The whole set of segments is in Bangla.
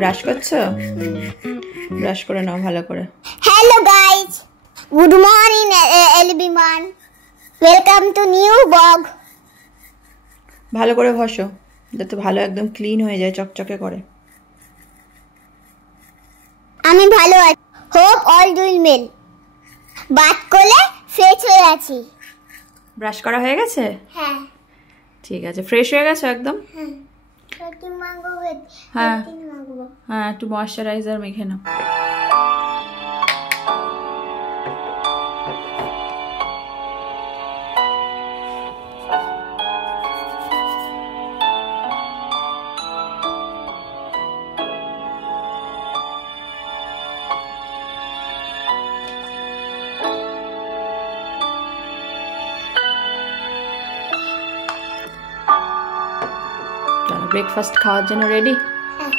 ব্রাশ করছো? ব্রাশ করে নাও ভালো করে। Hello guys, good morning everyone, welcome to new blog. ভালো করে ঘষো যাতে ভালো একদম ক্লিন হয়ে যায়, চকচকে করে। আমি ভালো আছি, hope all doing well. Baat করলে ফ্রেশ হয়ে আছি। ব্রাশ করা হয়ে গেছে? হ্যাঁ ঠিক আছে, ফ্রেশ হয়ে গেছো একদম? হ্যাঁ, প্রোটিন মাগবো। হ্যাঁ প্রোটিন মাগবো। হ্যাঁ, একটু ময়শ্চারাইজার মেখে নাও। ব্রেকফাস্ট খাওয়ার জন্য রেডি? হ্যাঁ,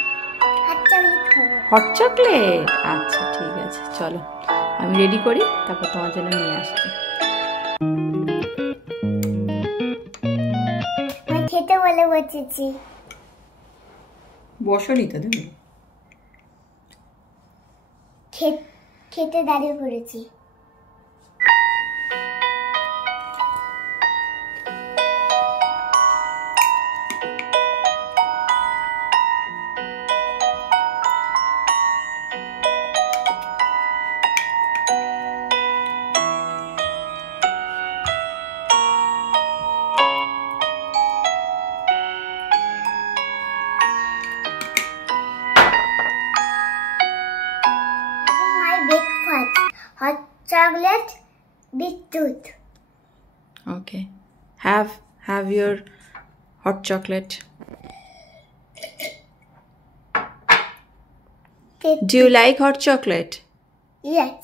হট চকলেট খাবো। Hot chocolate? আচ্ছা ঠিক আছে, চলো আমি রেডি করি, তারপর তোমার জন্য নিয়ে আসছি। আমি খেতে বলে বসেছি। বসোনি তো তুমি? খেতে দাঁড়িয়ে পড়েছি। Breakfast, hot chocolate with tooth. Okay, have your hot chocolate. Do you like hot chocolate? Yes.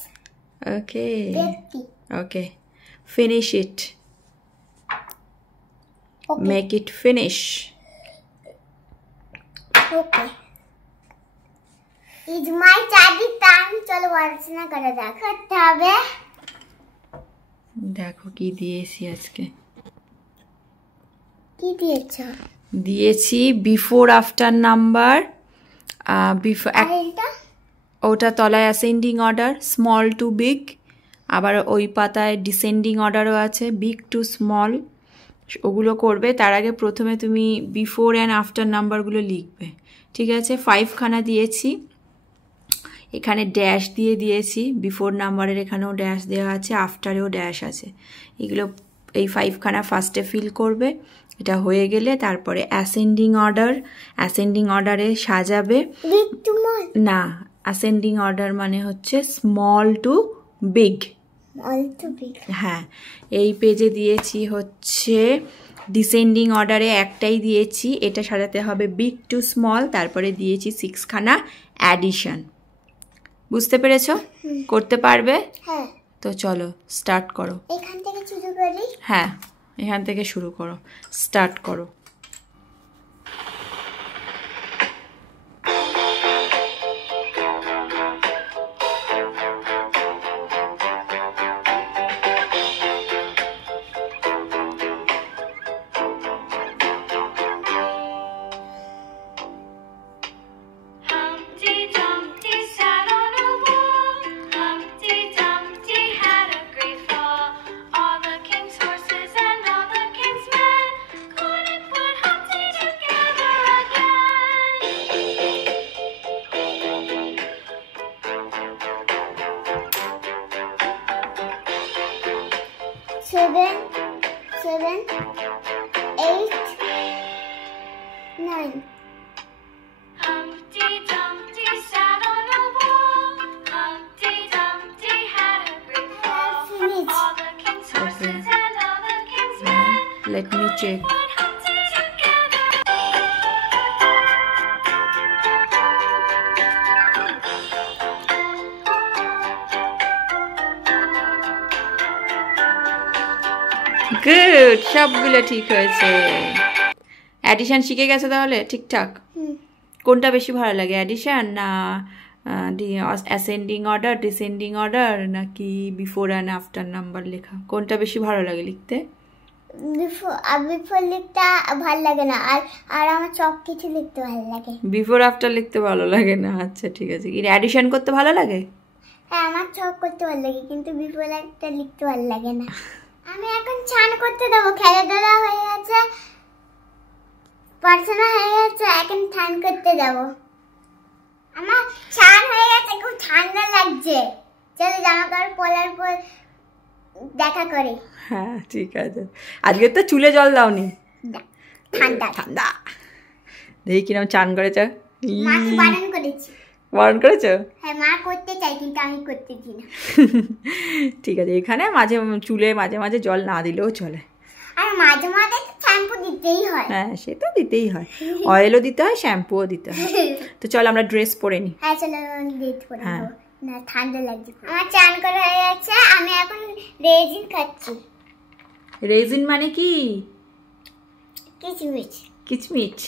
Okay. Tasty. Okay, finish it. Okay. Make it finish. Okay. It's my study time. চলো পড়াশোনা করে দেখতে হবে। দেখো কি দিয়েছি আজকে। কি দিয়েছো? দিয়েছি বিফোর আফটার নাম্বার। ওটা তলায় ascending order, small to big. আবার ওই পাতায় ডিসেন্ডিং অর্ডারও আছে, বিগ টু স্মল। ওগুলো করবে। তার আগে প্রথমে তুমি বিফোর অ্যান্ড আফটার নাম্বারগুলো লিখবে, ঠিক আছে? 5খানা দিয়েছি, এখানে ড্যাশ দিয়ে দিয়েছি। বিফোর নাম্বারের এখানেও ড্যাশ দেওয়া আছে, আফটারেও ড্যাশ আছে। এগুলো এই 5খানা ফার্স্টে ফিল করবে। এটা হয়ে গেলে তারপরে অ্যাসেন্ডিং অর্ডারে সাজাবে। না, অ্যাসেন্ডিং অর্ডার মানে হচ্ছে স্মল টু বিগ। হ্যাঁ, এই পেজে দিয়েছি হচ্ছে ডিসেন্ডিং অর্ডারে একটাই দিয়েছি, এটা সাজাতে হবে বিগ টু স্মল। তারপরে দিয়েছি 6খানা অ্যাডিশন। বুঝতে পেরেছো? করতে পারবে? হ্যাঁ। তো চলো স্টার্ট করো। এখান থেকে শুরু করি? হ্যাঁ, এখান থেকে শুরু করো, স্টার্ট করো। Seven, 8, 9. Humpty Dumpty sat on a wall. Humpty Dumpty had a great fall. Finish. All the king's horses and all the king's men. Let me check. Put Humpty together. Good, সবগুলো ঠিক হয়েছে। অ্যাডিশন শিখে গেছে তাহলে ঠিকঠাক? কোনটা বেশি ভালো লাগে, অ্যাডিশন না অ্যাসেন্ডিং অর্ডার, ডিসেন্ডিং অর্ডার, নাকি বিফোর অ্যান্ড আফটার নাম্বার লেখা? কোনটা বেশি ভালো লাগে লিখতে? বিফোর লিখতে ভালো লাগে না, আর আর আমার সব কিছু লিখতে ভালো লাগে। বিফোর আফটার লিখতে ভালো লাগে না, আচ্ছা ঠিক আছে। কি অ্যাডিশন করতে ভালো লাগে? হ্যাঁ, আমার সব করতে ভালো লাগে, কিন্তু বিফোর একটা লিখতে ভালো লাগে না। আমি এখন চান করতে দেবো, খেলাধুলা হয়ে গেছে, পড়াশোনা হয়ে গেছে, এখন চান করতে যাবো। আমার চান হয়ে গেছে, খুব ঠান্ডা লাগছে। চলো জামা কাপড় পরার পর দেখা করি। হ্যাঁ ঠিক আছে। আজকে তো চুলে জল দাওনি? ঠান্ডা ঠান্ডা। দেখি কিরম চান করেছে। মাকে বারণ করেছি। বারণ করেছো? হ্যাঁ, মা করতে চাই, কিন্তু আমি করতে দিই না। ঠিক আছে, এখানে মাঝে চুলে মাঝে মাঝে জল না দিলেও চলে। আর মাঝে মাঝে শ্যাম্পু দিতেই হয়। হ্যাঁ সে তো দিতেই হয়, অয়েলও দিতে হয়, শ্যাম্পুও দিতে হয়। তো চল আমরা ড্রেস পরে নিই। হ্যাঁ চলো, ডেট করে হ্যাঁ। নেবো। না, ঠান্ডা লাগছে। আমার চান করা হয়ে গেছে, আমি এখন রেজিন খাচ্ছি। রেজিন মানে কি? কিচমিচ। কিচমিচ।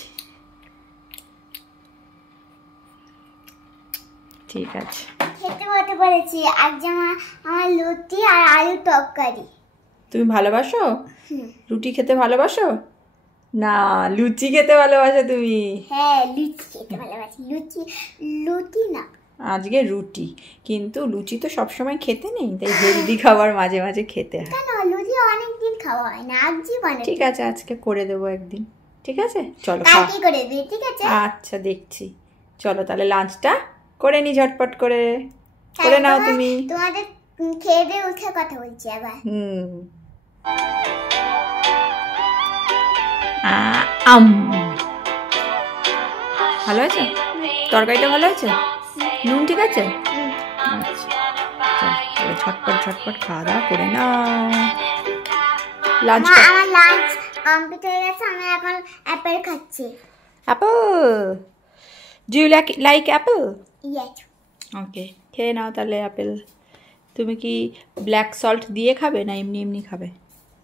ঠিক আছে। খেতে বসে পড়েছি। আজ আমার লুচি আর আলু তরকারি। তুমি ভালোবাসো হুম। রুটি খেতে? ভালোবাসো না লুচি খেতে ভালোবাসো তুমি? হ্যাঁ, লুচি খেতে ভালোবাসি। লুচি না, আজকে রুটি, কিন্তু লুচি তো সবসময় খেতে নেই, তাই হেলদি খাবার মাঝে মাঝে খেতে হয়। কেন? লুচি অনেকদিন খাওয়া হয় না, আজই বানাই। ঠিক আছে, আজকে করে দেবো একদিন। ঠিক আছে চলো কাল কি করে দিই, ঠিক আছে? আচ্ছা দেখছি। চলো তাহলে লাঞ্চটা করে নি ঝটপট করে। করে নাও তুমি। তোমাদের খেয়ে দিয়ে উঠে কথা বলছি আবার। আম ভালো হয়েছে? তরকারিটা ভালো হয়েছে? নুন ঠিক আছে? আচ্ছা চলো ঝটপট ঝটপট খাওয়া দাওয়া করে নাও। লাঞ্চ আমার লাঞ্চ কমপ্লিট হয়ে গেছে, আমি এখন অ্যাপেল খাচ্ছি। Apple. Do you like apple? Yes. Okay, খেয়ে নাও তাহলে অ্যাপেল। তুমি কি ব্ল্যাক সল্ট দিয়ে খাবে না এমনি এমনি খাবে?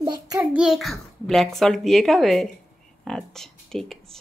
ব্যাগটা দিয়ে খাও। ব্ল্যাক সল্ট দিয়ে খাবে? আচ্ছা ঠিক আছে।